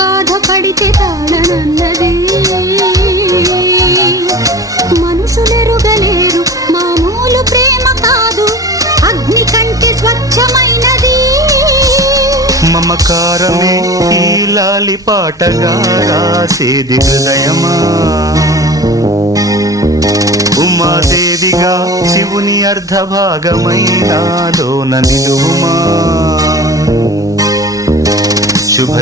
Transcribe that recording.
బాధపడితే తాళనన్నది. మనుషులెరుగలేరు మామూలు ప్రేమ కాదు, అగ్ని కంటే స్వచ్ఛమైనది. మమకారమే ఈ లాలి పాటగా రాసేది హృదయమా, ఉమాదేవిగా శివుని అర్ధభాగమైనాలోన నిలువుమా. శుభ